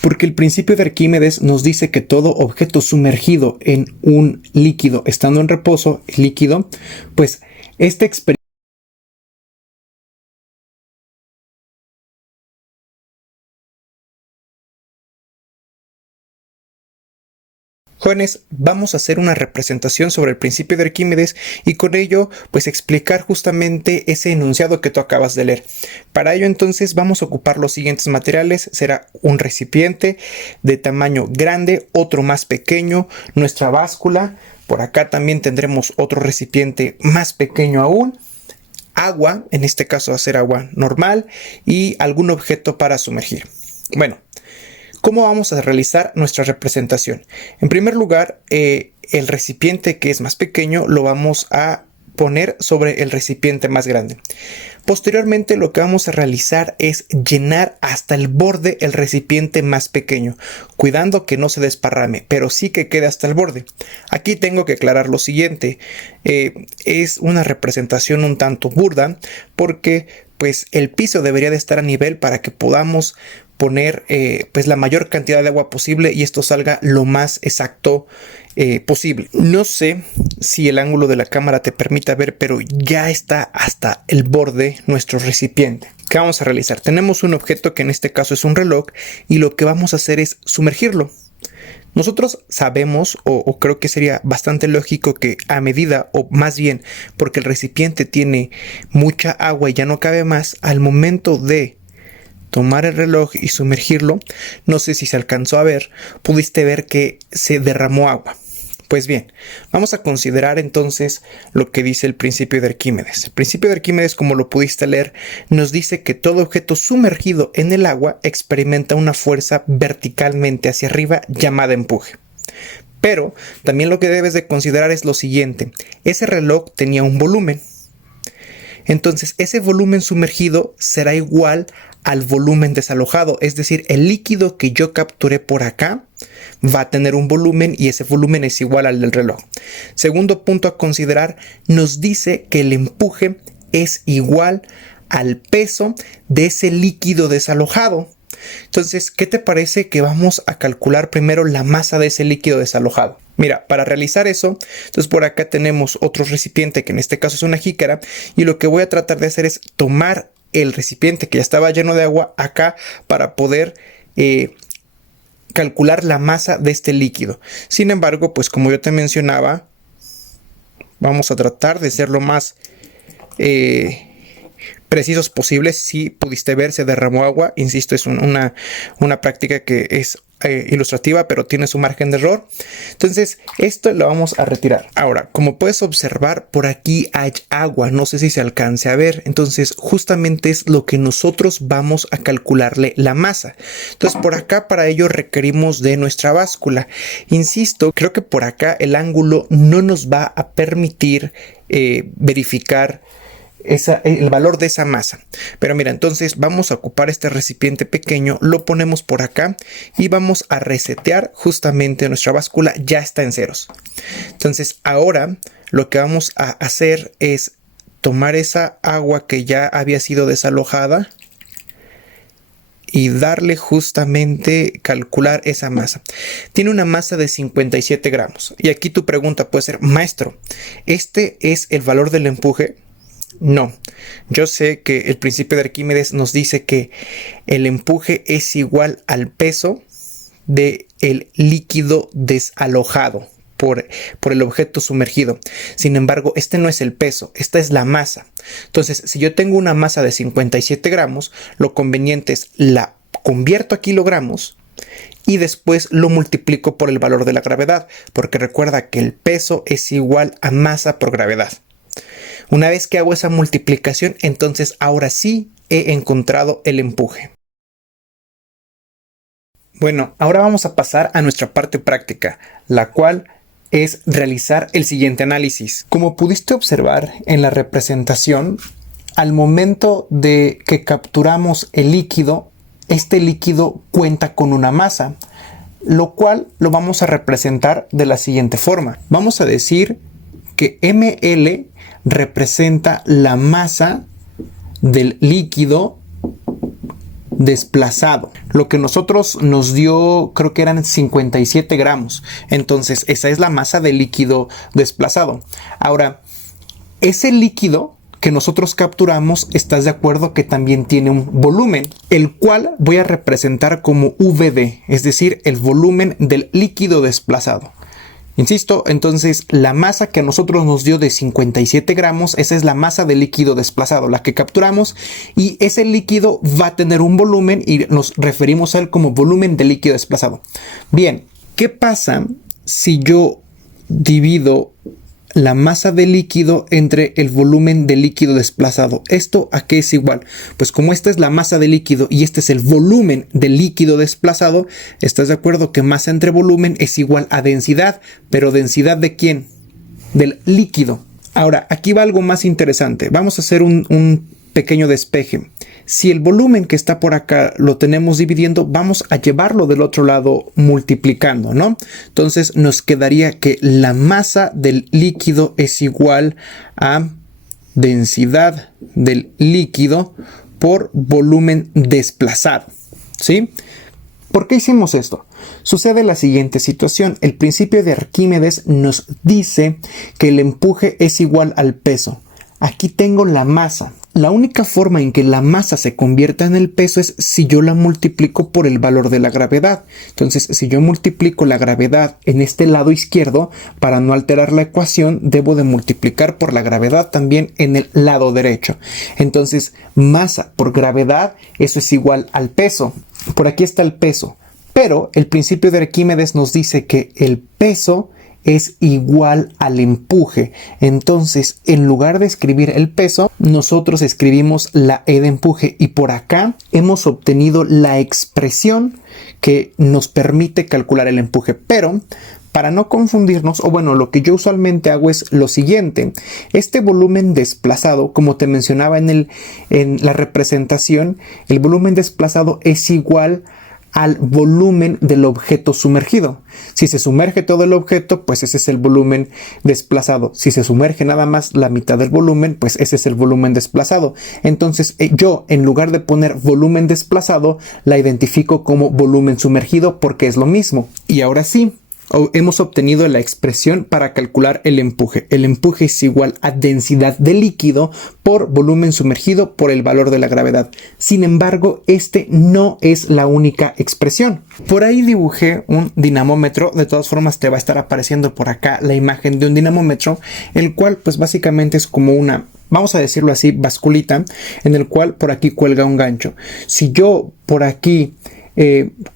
Porque el principio de Arquímedes nos dice que todo objeto sumergido en un líquido, estando en reposo, el líquido, pues este experimento Jóvenes, vamos a hacer una representación sobre el principio de Arquímedes y con ello pues explicar justamente ese enunciado que tú acabas de leer. Para ello entonces vamos a ocupar los siguientes materiales. Será un recipiente de tamaño grande, otro más pequeño, nuestra báscula. Por acá también tendremos otro recipiente más pequeño aún. Agua, en este caso va a ser agua normal y algún objeto para sumergir. Bueno. ¿Cómo vamos a realizar nuestra representación? En primer lugar, el recipiente que es más pequeño lo vamos a poner sobre el recipiente más grande. Posteriormente lo que vamos a realizar es llenar hasta el borde el recipiente más pequeño, cuidando que no se desparrame, pero sí que quede hasta el borde. Aquí tengo que aclarar lo siguiente, es una representación un tanto burda porque pues el piso debería de estar a nivel para que podamos poner pues la mayor cantidad de agua posible y esto salga lo más exacto posible. No sé si el ángulo de la cámara te permita ver, pero ya está hasta el borde nuestro recipiente. ¿Qué vamos a realizar? Tenemos un objeto que en este caso es un reloj y lo que vamos a hacer es sumergirlo. Nosotros sabemos o creo que sería bastante lógico que a medida o más bien porque el recipiente tiene mucha agua y ya no cabe más, al momento de tomar el reloj y sumergirlo, no sé si se alcanzó a ver, pudiste ver que se derramó agua. Pues bien, vamos a considerar entonces lo que dice el principio de Arquímedes. El principio de Arquímedes, como lo pudiste leer, nos dice que todo objeto sumergido en el agua experimenta una fuerza verticalmente hacia arriba llamada empuje. Pero también lo que debes de considerar es lo siguiente, ese reloj tenía un volumen. Entonces ese volumen sumergido será igual al volumen desalojado, es decir, el líquido que yo capturé por acá va a tener un volumen y ese volumen es igual al del reloj. Segundo punto a considerar, nos dice que el empuje es igual al peso de ese líquido desalojado. Entonces, ¿qué te parece que vamos a calcular primero la masa de ese líquido desalojado? Mira, para realizar eso, entonces por acá tenemos otro recipiente que en este caso es una jícara y lo que voy a tratar de hacer es tomar el recipiente que ya estaba lleno de agua acá para poder calcular la masa de este líquido. Sin embargo, pues como yo te mencionaba, vamos a tratar de ser lo más precisos posibles. Si pudiste ver, se derramó agua. Insisto, es una práctica que es ilustrativa, pero tiene su margen de error. Entonces, esto lo vamos a retirar. Ahora, como puedes observar, por aquí hay agua. No sé si se alcance a ver. Entonces, justamente es lo que nosotros vamos a calcularle la masa. Entonces, por acá, para ello, requerimos de nuestra báscula. Insisto, creo que por acá el ángulo no nos va a permitir verificar el valor de esa masa. Pero mira, entonces vamos a ocupar este recipiente pequeño, lo ponemos por acá y vamos a resetear justamente nuestra báscula, ya está en ceros. Entonces ahora lo que vamos a hacer es tomar esa agua que ya había sido desalojada y darle justamente calcular esa masa. Tiene una masa de 57 gramos. Y aquí tu pregunta puede ser, maestro, ¿este es el valor del empuje? No, yo sé que el principio de Arquímedes nos dice que el empuje es igual al peso del líquido desalojado por el objeto sumergido. Sin embargo, este no es el peso, esta es la masa. Entonces, si yo tengo una masa de 57 gramos, lo conveniente es la convierto a kilogramos y después lo multiplico por el valor de la gravedad, porque recuerda que el peso es igual a masa por gravedad. Una vez que hago esa multiplicación, entonces ahora sí he encontrado el empuje. Bueno, ahora vamos a pasar a nuestra parte práctica, la cual es realizar el siguiente análisis. Como pudiste observar en la representación, al momento de que capturamos el líquido, este líquido cuenta con una masa, lo cual lo vamos a representar de la siguiente forma. Vamos a decir que ml representa la masa del líquido desplazado. Lo que nosotros nos dio, creo que eran 57 gramos. Entonces, esa es la masa de líquido desplazado. Ahora, ese líquido que nosotros capturamos, ¿estás de acuerdo que también tiene un volumen? El cual voy a representar como VD, es decir, el volumen del líquido desplazado. Insisto, entonces la masa que a nosotros nos dio de 57 gramos, esa es la masa de líquido desplazado, la que capturamos, y ese líquido va a tener un volumen y nos referimos a él como volumen de líquido desplazado. Bien, ¿qué pasa si yo divido la masa de líquido entre el volumen de líquido desplazado? ¿Esto a qué es igual? Pues como esta es la masa de líquido y este es el volumen de líquido desplazado, ¿estás de acuerdo que masa entre volumen es igual a densidad? ¿Pero densidad de quién? Del líquido. Ahora, aquí va algo más interesante. Vamos a hacer un pequeño despeje. Si el volumen que está por acá lo tenemos dividiendo, vamos a llevarlo del otro lado multiplicando, ¿no? Entonces nos quedaría que la masa del líquido es igual a densidad del líquido por volumen desplazado, ¿sí? ¿Por qué hicimos esto? Sucede la siguiente situación. El principio de Arquímedes nos dice que el empuje es igual al peso. Aquí tengo la masa. La única forma en que la masa se convierta en el peso es si yo la multiplico por el valor de la gravedad. Entonces, si yo multiplico la gravedad en este lado izquierdo, para no alterar la ecuación, debo de multiplicar por la gravedad también en el lado derecho. Entonces, masa por gravedad, eso es igual al peso. Por aquí está el peso. Pero el principio de Arquímedes nos dice que el peso es igual al empuje. Entonces, en lugar de escribir el peso, nosotros escribimos la E de empuje y por acá hemos obtenido la expresión que nos permite calcular el empuje. Pero para no confundirnos, o bueno, lo que yo usualmente hago es lo siguiente. Este volumen desplazado, como te mencionaba en la representación, el volumen desplazado es igual al volumen del objeto sumergido. Si se sumerge todo el objeto, pues ese es el volumen desplazado. Si se sumerge nada más la mitad del volumen, pues ese es el volumen desplazado. Entonces yo, en lugar de poner volumen desplazado, la identifico como volumen sumergido porque es lo mismo. Y ahora sí, hemos obtenido la expresión para calcular el empuje. El empuje es igual a densidad de líquido por volumen sumergido por el valor de la gravedad. Sin embargo, este no es la única expresión. Por ahí dibujé un dinamómetro. De todas formas, te va a estar apareciendo por acá la imagen de un dinamómetro, el cual pues básicamente es como una, vamos a decirlo así, basculita, en el cual por aquí cuelga un gancho. Si yo por aquí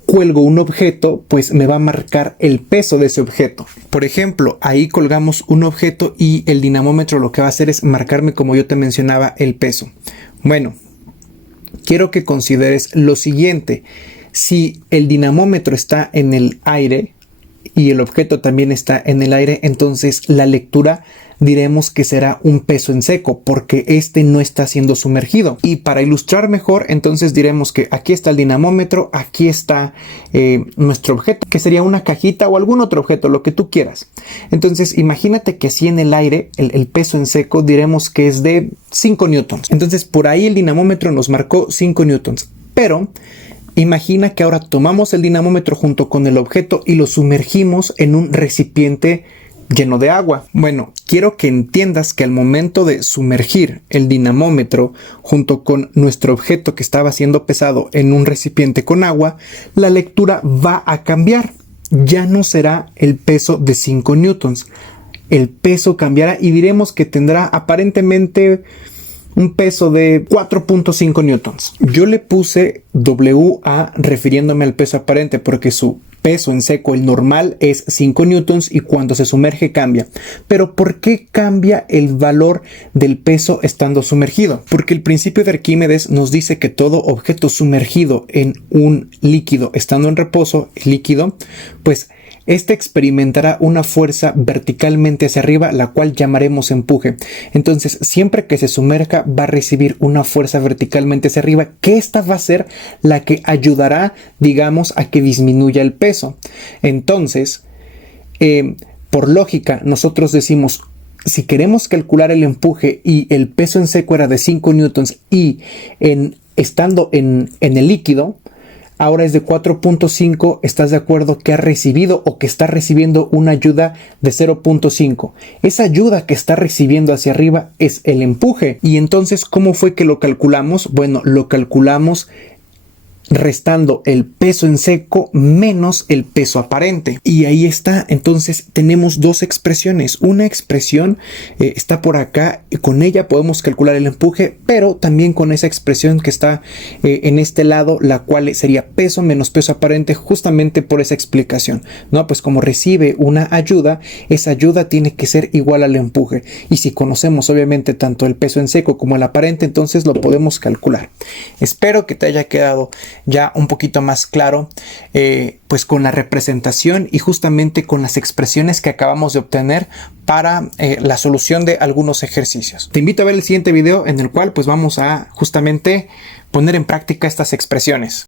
cuelgo un objeto, pues me va a marcar el peso de ese objeto. Por ejemplo, ahí colgamos un objeto y el dinamómetro lo que va a hacer es marcarme, como yo te mencionaba, el peso. Bueno, quiero que consideres lo siguiente. Si el dinamómetro está en el aire y el objeto también está en el aire, entonces la lectura diremos que será un peso en seco porque este no está siendo sumergido. Y para ilustrar mejor, entonces diremos que aquí está el dinamómetro, aquí está nuestro objeto, que sería una cajita o algún otro objeto, lo que tú quieras. Entonces imagínate que si en el aire el peso en seco diremos que es de 5 newtons. Entonces por ahí el dinamómetro nos marcó 5 newtons. Pero imagina que ahora tomamos el dinamómetro junto con el objeto y lo sumergimos en un recipiente lleno de agua. Bueno, quiero que entiendas que al momento de sumergir el dinamómetro junto con nuestro objeto que estaba siendo pesado en un recipiente con agua, la lectura va a cambiar. Ya no será el peso de 5 newtons. El peso cambiará y diremos que tendrá aparentemente un peso de 4.5 newtons. Yo le puse WA refiriéndome al peso aparente porque su peso en seco, el normal, es 5 newtons y cuando se sumerge cambia. Pero ¿por qué cambia el valor del peso estando sumergido? Porque el principio de Arquímedes nos dice que todo objeto sumergido en un líquido estando en reposo, el líquido, pues este experimentará una fuerza verticalmente hacia arriba, la cual llamaremos empuje. Entonces, siempre que se sumerja, va a recibir una fuerza verticalmente hacia arriba, que esta va a ser la que ayudará, digamos, a que disminuya el peso. Entonces, por lógica, nosotros decimos, si queremos calcular el empuje y el peso en seco era de 5 newtons y en estando en el líquido, ahora es de 4.5, ¿estás de acuerdo que ha recibido o que está recibiendo una ayuda de 0.5? Esa ayuda que está recibiendo hacia arriba es el empuje. Y entonces, ¿cómo fue que lo calculamos? Bueno, lo calculamos restando el peso en seco menos el peso aparente. Y ahí está. Entonces tenemos dos expresiones. Una expresión está por acá, y con ella podemos calcular el empuje, pero también con esa expresión que está en este lado, la cual sería peso menos peso aparente, justamente por esa explicación, ¿no? Pues como recibe una ayuda, esa ayuda tiene que ser igual al empuje. Y si conocemos obviamente tanto el peso en seco como el aparente, entonces lo podemos calcular. Espero que te haya quedado ya un poquito más claro, pues con la representación y justamente con las expresiones que acabamos de obtener para la solución de algunos ejercicios. Te invito a ver el siguiente video en el cual pues vamos a justamente poner en práctica estas expresiones.